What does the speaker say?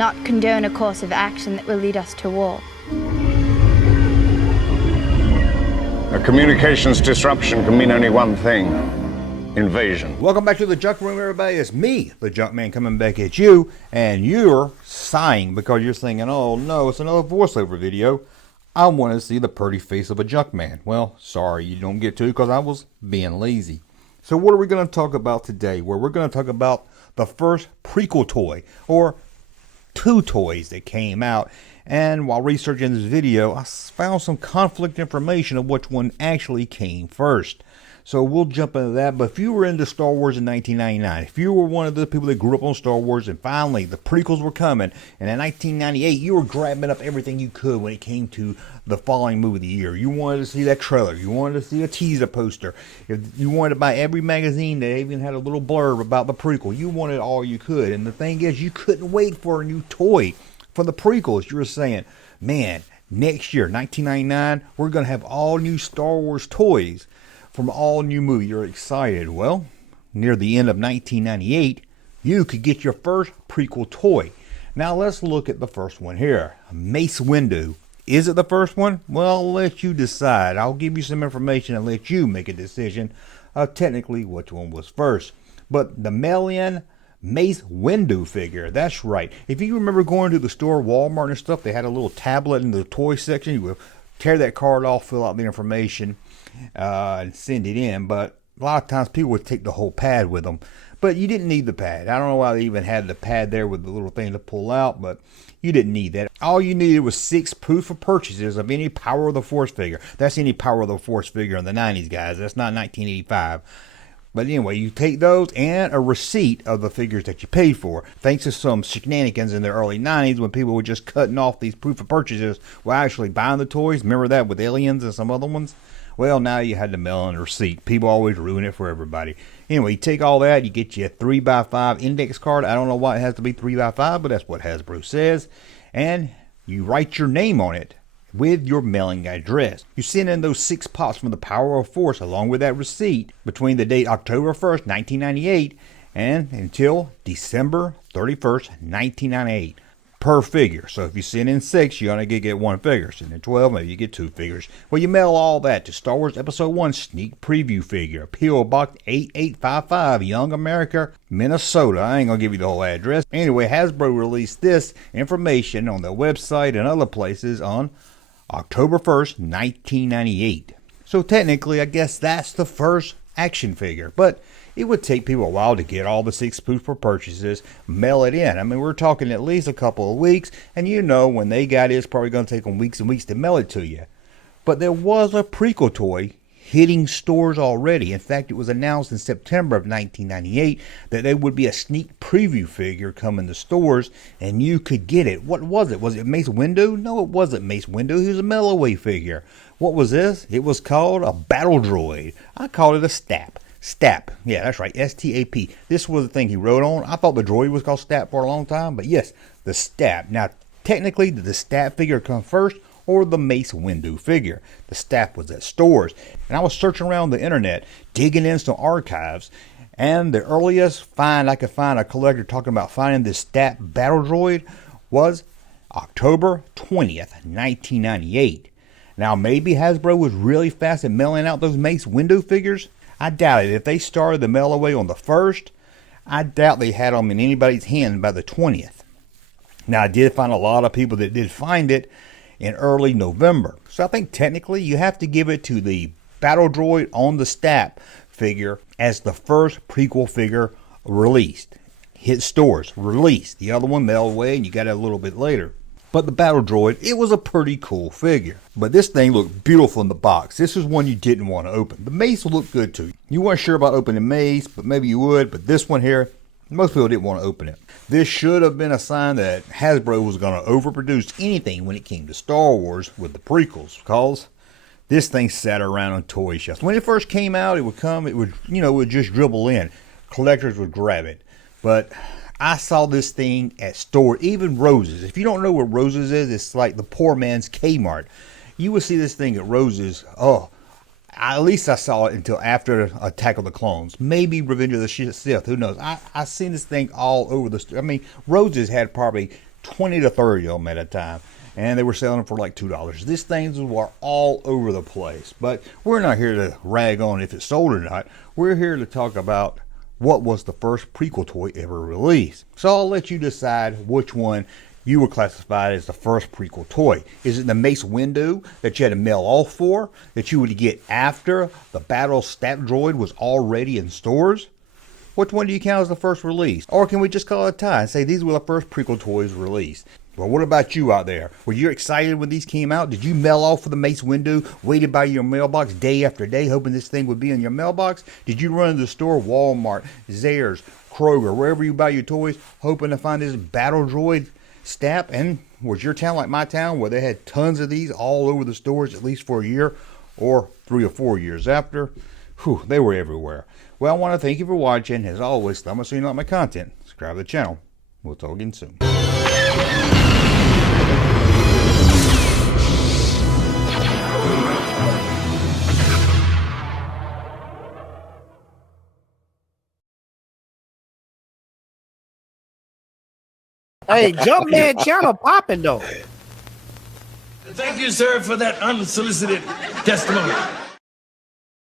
not condone a course of action that will lead us to war. A communications disruption can mean only one thing: invasion. Welcome back to the Junk Room, everybody. It's me, the Junkman, coming back at you, and you're sighing because you're thinking, oh no, it's another voiceover video. I want to see the pretty face of a Junkman. Well, sorry, you don't get to because I was being lazy. So what are we going to talk about today? Well, we're going to talk about the first prequel toy, or two toys that came out. And while researching this video, I found some conflict information of which one actually came first. So we'll jump into that. But if you were into Star Wars in 1999, if you were one of the people that grew up on Star Wars and finally the prequels were coming, and in 1998 you were grabbing up everything you could when it came to the following movie of the year. You wanted to see that trailer. You wanted to see a teaser poster. If you wanted to buy every magazine that even had a little blurb about the prequel, you wanted all you could. And the thing is, you couldn't wait for a new toy for the prequels. You were saying, man, next year, 1999, we're going to have all new Star Wars toys from all new movies. You're excited. Well, near the end of 1998, you could get your first prequel toy. Now let's look at the first one here. Mace Windu. Is it the first one? Well, I'll let you decide. I'll give you some information and let you make a decision of technically which one was first. But the mail-in Mace Windu figure, that's right. If you remember going to the store, Walmart and stuff, they had a little tablet in the toy section. You would tear that card off, fill out the information, and send it in. But a lot of times people would take the whole pad with them, but you didn't need the pad. I don't know why they even had the pad there with the little thing to pull out, but you didn't need that. All you needed was 6 proof of purchases of any Power of the Force figure. That's any Power of the Force figure in the 90s, guys. That's not 1985. But anyway, you take those and a receipt of the figures that you paid for. Thanks to some shenanigans in the early 90s when people were just cutting off these proof of purchases while actually buying the toys. Remember that with Aliens and some other ones? Well, now you had to mail in a receipt. People always ruin it for everybody. Anyway, you take all that, you get you a 3x5 index card. I don't know why it has to be 3x5, but that's what Hasbro says. And you write your name on it with your mailing address. You send in those 6 pops from the Power of Force along with that receipt between the date October 1st, 1998 and until December 31st, 1998 per figure. So if you send in 6, you only get 1 figure. Send in 12, maybe you get 2 figures. Well, you mail all that to Star Wars Episode 1 Sneak Preview Figure, P.O. Box 8855, Young America, Minnesota. I ain't gonna give you the whole address. Anyway, Hasbro released this information on their website and other places on October 1st, 1998. So technically, I guess that's the first action figure, but it would take people a while to get all the 6 proof for purchases, mail it in. I mean, we're talking at least a couple of weeks, and you know when they got it, it's probably going to take them weeks and weeks to mail it to you. But there was a prequel toy hitting stores already. In fact, it was announced in September of 1998 that there would be a sneak preview figure coming to stores, and you could get it. What was it? Was it Mace Windu? No, it wasn't Mace Windu. He was a mail-away figure. What was this? It was called a battle droid. I called it a STAP. STAP. Yeah, that's right. STAP. This was the thing he wrote on. I thought the droid was called STAP for a long time, but yes, the STAP. Now, technically, did the STAP figure come first or the Mace Windu figure? The STAP was at stores. And I was searching around the internet, digging in some archives, and the earliest find I could find a collector talking about finding this STAP battle droid was October 20th, 1998. Now, maybe Hasbro was really fast at mailing out those Mace Windu figures. I doubt it. If they started the mail away on the 1st, I doubt they had them in anybody's hand by the 20th. Now, I did find a lot of people that did find it in early November. So I think technically you have to give it to the battle droid on the STAP figure as the first prequel figure released. Hit stores, released. The other one mailed away and you got it a little bit later. But the battle droid, it was a pretty cool figure. But this thing looked beautiful in the box. This is one you didn't want to open. The Mace looked good too. You weren't sure about opening Mace, but maybe you would. But this one here, most people didn't want to open it. This should have been a sign that Hasbro was going to overproduce anything when it came to Star Wars with the prequels. Because this thing sat around on toy shelves. When it first came out, it would just dribble in. Collectors would grab it. But I saw this thing at store, even Rose's. If you don't know what Rose's is, it's like the poor man's Kmart. You would see this thing at Rose's. Oh, at least I saw it until after Attack of the Clones. Maybe Revenge of the Sith. Who knows? I seen this thing all over the store. I mean, Rose's had probably 20 to 30 of them at a time. And they were selling them for like $2. These things were all over the place. But we're not here to rag on if it's sold or not. We're here to talk about what was the first prequel toy ever released. So I'll let you decide which one you would classify as the first prequel toy. Is it the Mace Windu that you had to mail off for, that you would get after the Battle STAP droid was already in stores? Which one do you count as the first release? Or can we just call it a tie and say these were the first prequel toys released? Well, what about you out there? Were you excited when these came out? Did you mail off for the Mace Windu, waited by your mailbox day after day, hoping this thing would be in your mailbox? Did you run to the store, Walmart, Zayre's, Kroger, wherever you buy your toys, hoping to find this battle droid STAP? And was your town like my town, where they had tons of these all over the stores, at least for a year or 3 or 4 years after? Whew, they were everywhere. Well, I want to thank you for watching. As always, thumbs up so you like my content. Subscribe to the channel. We'll talk again soon. Hey, Junkman channel popping though. Thank you, sir, for that unsolicited testimony.